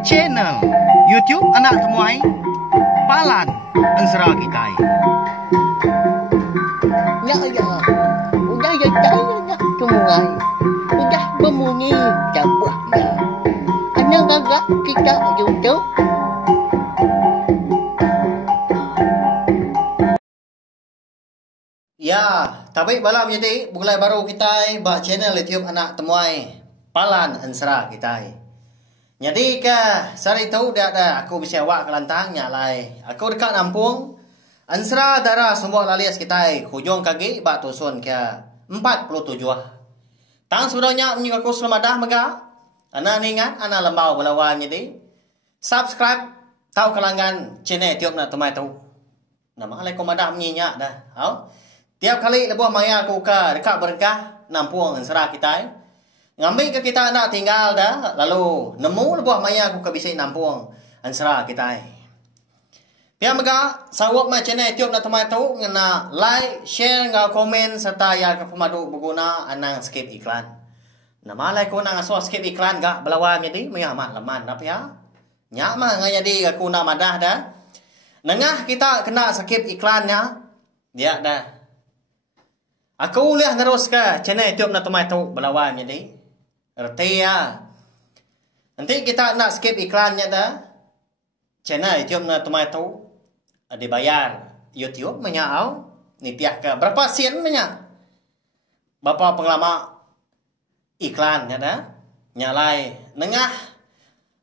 Channel YouTube Anak Temuai Palan Ensera Kitai. Ya ya, udah ya jangan temuai, udah berbunyi cabutnya. Anak gagak kita YouTube. Ya, tapi malam jadi mulai baru kita buat channel YouTube Anak Temuai Palan Ensera Kitai. Jadi ke sari tahu dah aku bisa awak kelantang nyalai. Aku dekat Lampung. Ensera darah semua lalias kita hujung kaki bak tusun ke 47. Tang sebenarnya menyuka aku selamat dah mega. Ana ningat ana lembau belawan jadi. Subscribe tahu kalangan channel YouTube Nak Temai tahu. Nama alai komadah menyinya dah. Au. Tiap kali lebuh maya aku ke dekat berkah Lampung Ensera kita. Ngambil ke kita nak tinggal dah, lalu nemu lebuh maya aku ke bisik Lampung Ensera kita. Pihak mega sawak my channel YouTube Nak Temai tahu ngena like, share, ngau komen serta ya ke pemadu berguna anang skip iklan. Nama like ko nang aswa skip iklan gak belawan jadi maya mat leman apa ya? Nyak mah jadi aku nak madah dah. Nengah kita kena skip iklannya. Dia dah. Aku lihat ngerus ke channel YouTube Nak Temai tahu belawan jadi. Erti ya. Nanti kita nak skip iklannya dah. Channel YouTube Nak Temai tahu dibayar YouTube menyau nitiah ke berapa sen menya. Bapa pengelama iklannya dah. Nyalai nengah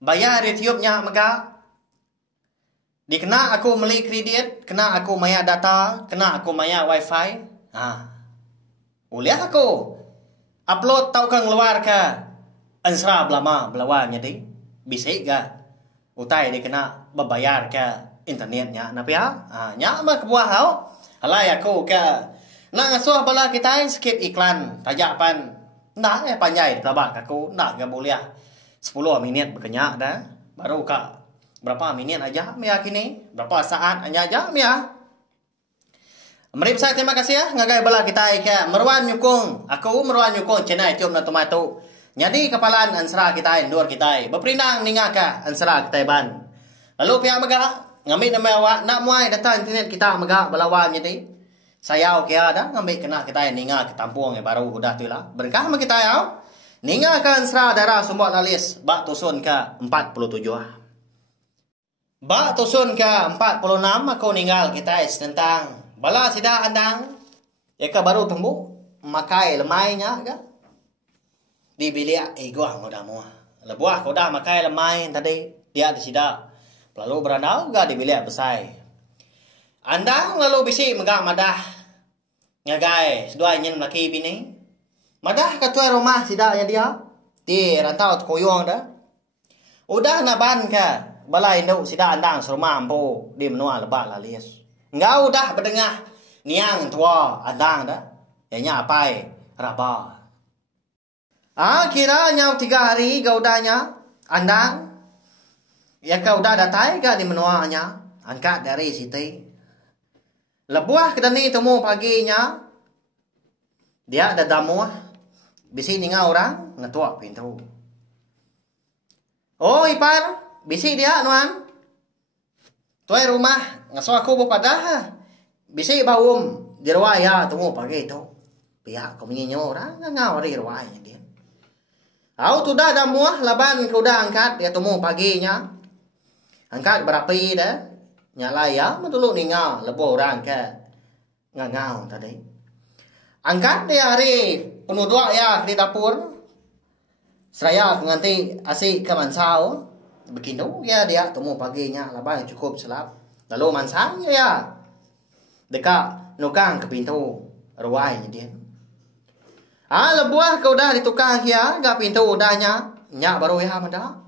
bayar YouTube nya mega. Dikena aku beli kredit, kena aku maya data, kena aku maya wifi. Uliah aku upload tau kang luar ke Ensera belama belawan jadi bisik ga utai dia kena berbayar ke internetnya napa ya nya mah kebuah hau alai aku ke nak ngasuh bala kita skip iklan tajapan ndak panjai telabak aku ndak ga boleh 10 minit berkenyak dah baru ka berapa minit aja mia kini berapa saat aja mia. Mari saya terima kasih ya ngagai bala kita ke meruan nyukung aku meruan nyukung channel YouTube Nak Temai tahu. Jadi kepalaan Ensera kita endor kita berperindang ningaka Ensera kita ban. Lalu pihak mega ngambil nama awak nak muai data internet kita mega belawan jadi. Saya okey ada ngambil kena kita ninga ke tampung yang baru udah tu lah. Berkah kita ya. Ninga ke Ensera darah semua lalis bak tusun ke 47. Bak tusun ke 46 aku ninggal kita tentang bala sida andang ya ka baru tumbuh makai lemainya ka di bilik gua ngoda mua lebuah ko dah makai lemai tadi dia di sida lalu berandau ga di bilik besai andang lalu bisi megak madah ngagai sedua nyen laki bini madah ka tuai rumah sida nya dia di rantau koyong dah udah naban ka bala induk sida andang serumah ampo di menua lebak lalias. Engkau dah berdengah niang tua andang dah. Ya apai raba. Kiranya 3 hari kau dahnya andang. Ya kau dah datai ke di menuanya. Angkat dari situ. Lebuah kedani temu paginya. Dia ada damu. Bisi ninga orang ngetua pintu. Oh ipar, bisi dia nuan. Tuai rumah ngasuh aku bepadah. Bisa baum di ruaya tunggu pagi itu. Pihak kau menginyo orang ngau di ruaya dia. Au tu dah muah laban kau dah angkat dia temu paginya. Angkat berapi dah. Nyala ya mentulu ninga lebuh orang ke ngau tadi. Angkat dia hari penuh doa ya di dapur. Seraya nganti asik ke mansau. Beginu ya dia temu paginya laban cukup selap. Lalu mansang ya. Dekat nukang ke pintu ruai dia. Lebuah kau dah ditukang ya ke pintu udahnya. Nyak baru ya mada.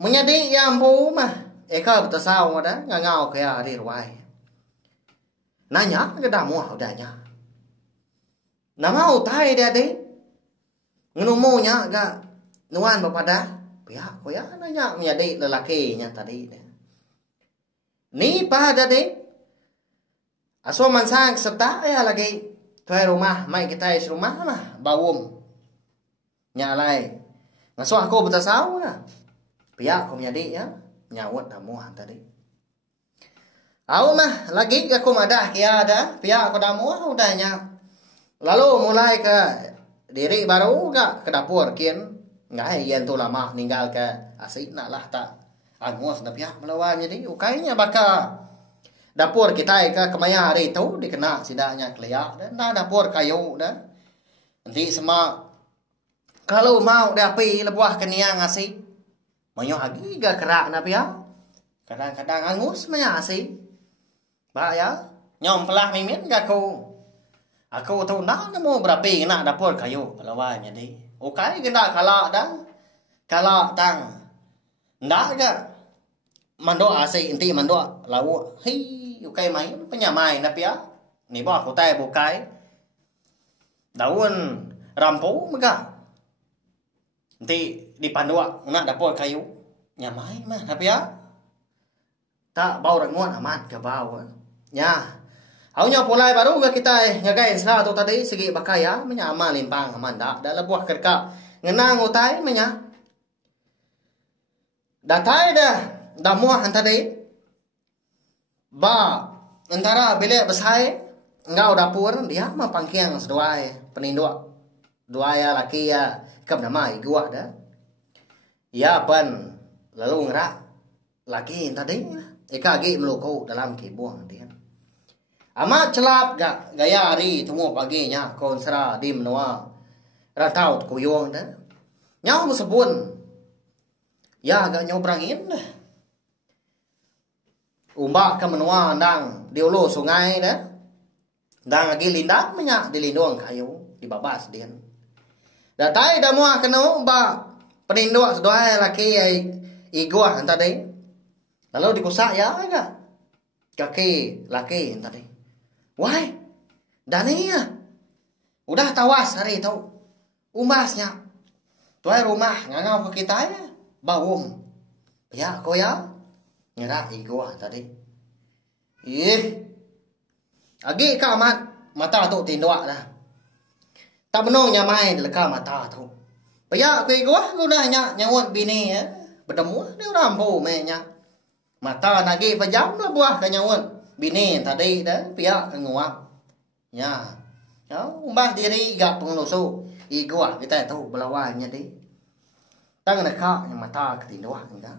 Menyadi ya ampu mah. Eka betasau mada ngau ke ya di ruai. Nanya ke damu udahnya. Nama utai dia deh. Ngenumunya ga nuan bapada. Pihak ko ya nanya menjadi lelakinya tadi. Ni pada deh. Aso mansang serta ya lagi tuai rumah mai kita is rumah mah bawum. Nyalai Ngasuh aku betasau lah. Pihak aku menjadi ya. Nyawat damuah tadi. Aku mah lagi aku madah kia ada. Pihak aku damuah udahnya. Lalu mulai ke diri baru ke dapur kian. Nggak yang tu lama ninggal ke asik nak lah tak. Angus na pihak melawan jadi. Ukainya bakal dapur kita ke kemaya hari itu dikena sidaknya keliak. Dan dapur kayu dah. Nanti semua kalau mau dapi lebuah keniang asik. Mayo lagi gak kerak na pihak. Kadang-kadang angus maya asik. Ba ya, nyom pelah mimin gak aku. Aku tahu nak mau berapa nak dapur kayu lawan jadi. Okai kena kalak dah. Kalak tang. Ndak gak. Mando asik inti mando lau. Hei, okai mai penyamai na pia. Ni bo aku tai bukai. Daun rampu mega. Inti di pandua nak dapur kayu. Nyamai mah na pia. Tak bau ranguan amat ke bau. Ya. Aunya pulai baru ke kita ngagai sera tu tadi segi bakaya menyama limpang amanda dah lebuah kerka ngenang utai menya. Datai dah muah tadi. Ba antara bilik besai engau dapur dia mah pangkiang seduai penindua. Dua ya laki ya kam nama igua dah. Ya pan lalu ngerak laki tadi eka gi meluku dalam kibuang dia. Amat celap gaya hari temu paginya konsera di menua rantau kuyong dah. Nyau sebun. Ya agak nyobrangin dah. Umbak ke menua ndang di ulu sungai dah. Ndang lagi lindang menyak di lindung kayu di babas dia. Datai dah muah kena umbak peninduk sedua laki igua tadi. Lalu dikusak ya agak. Kaki laki tadi. Why? Dania. Udah tawas hari itu. Umbasnya. Tuai rumah ngangau ke kita ya. Baum. Ya, kau ya. Ngerak igua tadi. Agi ka mata tu tindua dah. Tak benar nyamai deleka mata tu. Paya aku igua aku dah nyawat bini ya. Berdemu dia rampu menya. Mata nagi pejam lah buah ke nyawat. Bini tadi dah pihak nguap. Ya. Ya, umbah diri gak pengelusu. Igua kita tahu belawannya di. Tang nak kak yang mata ketindua enggak.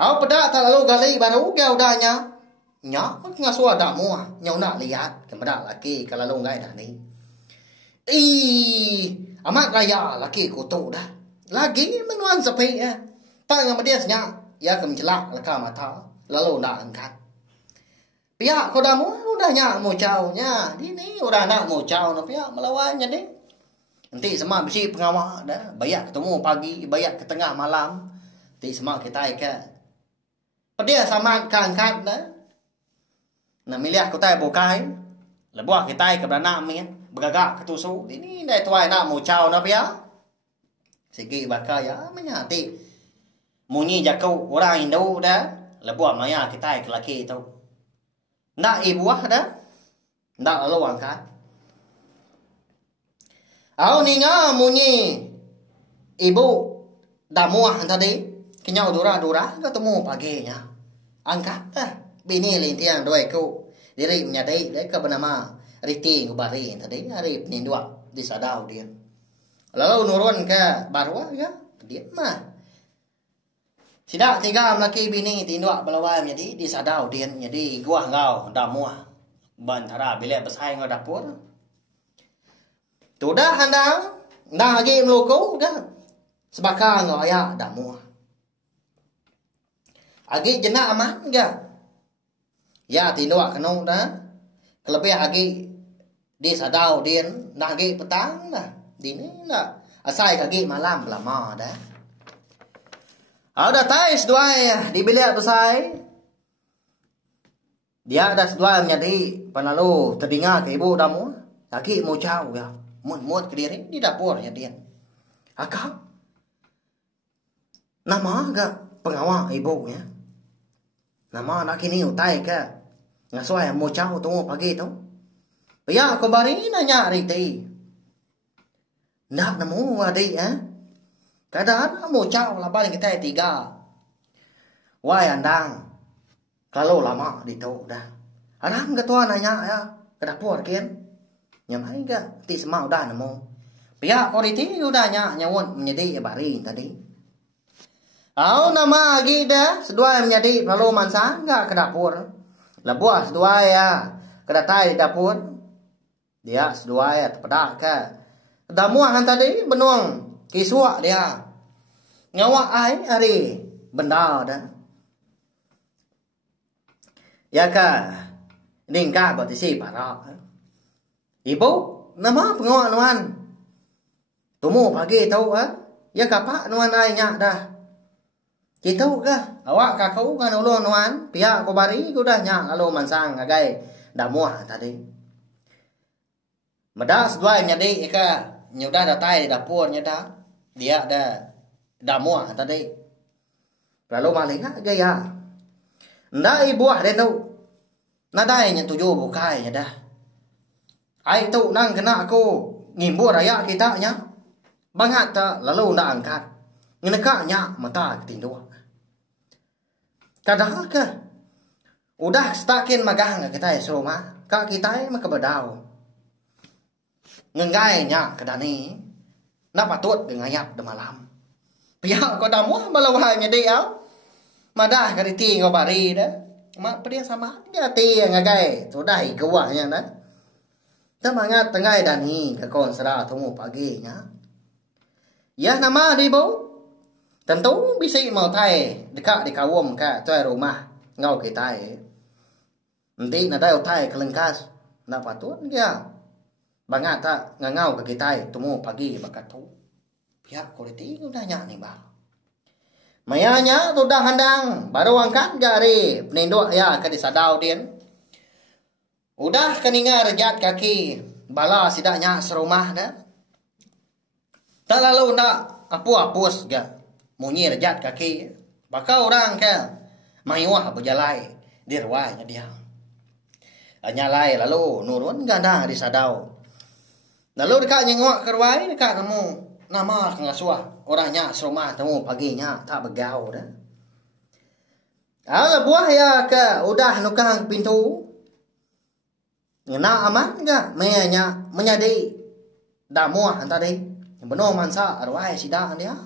Aku pada tak lalu gali baru kau dahnya. Nya ngasuh ada muah. Nyau nak lihat kepada laki kalau lalu ngai dah ni. Amat gaya laki kutu dah. Lagi menuan sepi ya. Tak ngam dia senyak. Ya kemencelak leka mata. Lalu nak angkat. Pihak kau dah udah nyak mau jauh nya. Ini udah nak mau jauh na pihak melawannya deh. Nanti semua besi pengawal dah. Bayak ketemu pagi, bayak ke tengah malam. Nanti semua kita ikat. Pedia sama angkat dah. Nah milih aku tai bokai. Lebuah kita ke beranak min. Bergagak ketusuk. Ini dah tuai nak mau jauh na pihak. Segi bakal ya menyati. Munyi jakau orang Indo dah. Lebuah maya kita ke laki itu. Nak ibu dah. Nak lalu angkat. Aku ni ngah munyi ibu dah muah tadi. Kenyau dura-dura ketemu paginya. Angkat dah. Bini lintiang dua ku. Diri menyadai dia ke bernama Riti ngubari tadi. Hari penindua di sadau dia. Lalu nurun ke baru ya. Dia mah. Sidak tiga laki bini tinduk belawan jadi di sadau dia jadi gua ngau dah muah bantara bilik besai ngau dapur. Tu dah handang dah lagi meluku dah sebakar ngau ayah dah muah. Agi jenak aman enggak? Ya tinduk kena dah. Kelebih agi di sadau dia dah agi petang dah. Di ni dah asai agi malam lama dah. Ada tais dua di bilik besar. Dia ada dua menjadi penalu terdengar ke ibu damu. Laki mau jauh ya. Mut ke diri di dapurnya dia. Akak. Nama agak pengawal ibu ya. Nama nak ini utai ke. Ngasuh mau jauh tunggu pagi tu. Ya kembali nanya Riti. Nak nemu adik ya. Kadang mau jauh laban kita tiga. Wai andang. Kalau lama di tu dah. Aram ketua nanya ya. Ke dapur kian. Nyamai ke. Ti semau dah nemu. Pihak koriti udah nyawon menjadi bari tadi. Au nama lagi dah. Sedua menjadi lalu mansa enggak ke dapur. Lebuah sedua ya. Kedatai dapur. Dia sedua ya terpedak ke. Damuahan tadi benuang. Kiswak dia. Ngawak ai hari benda dah. Ya ka. Ningka batisi parak. Ibu, nama pengawak nuan. Tumu pagi tahu ah. Ya ka pak nuan ai nyak dah. Kita ka. Awak ka kau kan ulun nuan. Pihak ko bari ko dah nyak lalu mansang agai damuah tadi. Medas dua nyadi ka. Nyudah datai dapur nyada. Dia ada damuah tadi. Lalu maling gaya. Ndak ibuah dia tu. Nadai nya tujuh bukai nya dah. Ai tu nang kena aku ngimbu raya kita nya. Bangat ta lalu ndak angkat. Ngeneka nya mata ketindu. Kadang ke. Udah stakin magang kita serumah. Ka kita makabadau. Ngengai nya kedani. Nak patut dengan ayap de malam. Pihak ko damuah malawahnya dia. Madah kariti ngo bari dah. Mak pedia sama dia ti ngagai. Sudah ikuahnya dah. Semangat tengai dani ke konsera temu pagi nya. Ya nama di bau. Tentu bisa mau thai dekat di kawum ka tuai rumah ngau kita. Nanti nadai utai kelengkas. Nak patut dia. Bangat tak ngangau ke kita temu pagi bakat tu. Pihak kuliti udah nyak ni bah. Mayanya tu dah handang baru angkat jari peninduk ya ke disadau din. Udah keninga rejat kaki bala sidak nyak serumah dah. Tak lalu nak apu-apus ga munyi rejat kaki. Bakal orang ke mayuah berjalai di ruainya dia. Nyalai lalu nurun ganda disadau. Lalu dekat nyengok kerwai dekat nemu nama ngasuah orangnya serumah temu paginya tak begau dah. Ala buah ya ke udah nukang pintu. Ngena aman enggak menya menyadi damuah tadi. Benar mansa arwai sidang dia.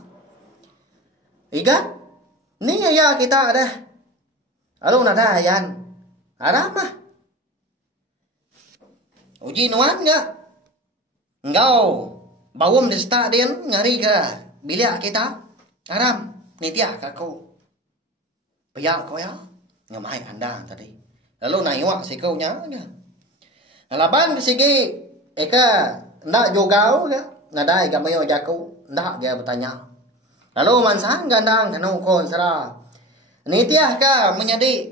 Igat ni ya kita dah. Lalu nada yan. Aramah. Uji nuan enggak? Engkau bawum di stadion ngari ke bilik kita. Aram, nitiah kaku. Pihak kau ya. Ngamai andang tadi. Lalu naiwak si kau nya. Laban ke sigi. Eka ndak jogau ke. Nadai gamayo jaku. Ndak dia bertanya. Lalu mansang gandang kanu kon sera. Nitiah ka menjadi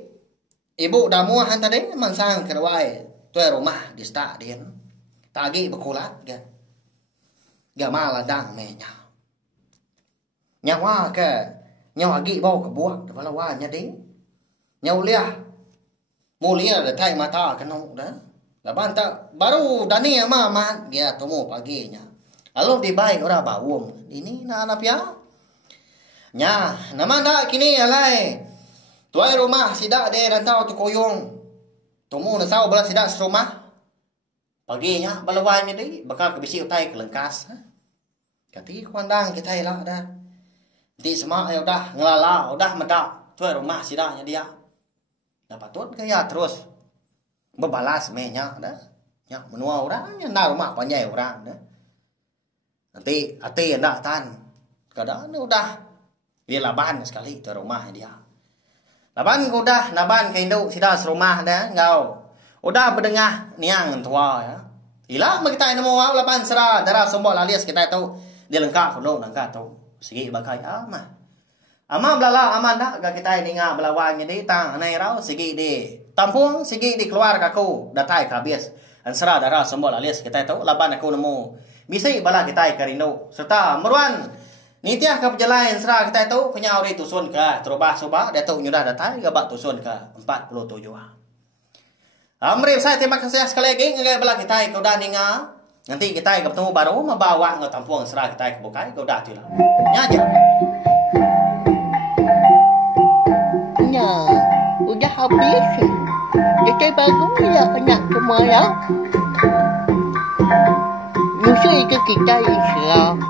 ibu damuahan tadi. Mansang kerwai. Tuai rumah di stadion. Tagi berkulat ke. Gama ladang menya. Nyawa ke. Nyawa gi bau ke buak. Dapala wanya di. Nyawa liah. Mulia dah tai mata kenung dah. Laban tak. Baru dani ama mat. Dia temu paginya. Lalu dibaik orang bawum. Ini nak anak ya. Nya. Nama dak kini alai. Tuai rumah sidak de rantau tu koyong. Temu nasau bala sidak serumah. Paginya balawanya di bakal kebisi utai kelengkas. Kati kuandang kita elak dah. Di semak ya udah ngelala, udah medak. Tuai rumah sidaknya dia. Dah patut kaya terus berbalas menya dah. Ya menua orang nya na rumah panjai orang dah. Nanti ati ndak tan. Kadang udah dia laban sekali tuai rumah dia. Laban udah naban ke induk sidak serumah dah ngau. Udah berdengah niang tua ya. Ilah kita nemu wau lapan sera darah sombok alias kita tahu dia lengkap kulo nangka tahu. Sigi bakai ama. Ama belala aman dak ga kita ninga belawanya di tang anai rau sigi di tampung sigi di keluar kaku datai kabis. Ansera darah sombok alias kita tahu lapan aku nemu. Bisa bala kita karindo serta meruan nitiah ka berjalan sera kita tahu punya ori tusun ka terubah subah dia tahu nyudah datai ga bak tusun ka 47. Amrif saya terima kasih sekali lagi ngagai bala kita kau dah ninga Nanti kita ketemu baru membawa ke tampung serah kita ke bukai kau dah tu lah. Nyaja. Nah, udah habis. Kita baru ya nak kemana? Musuh itu kita Islam.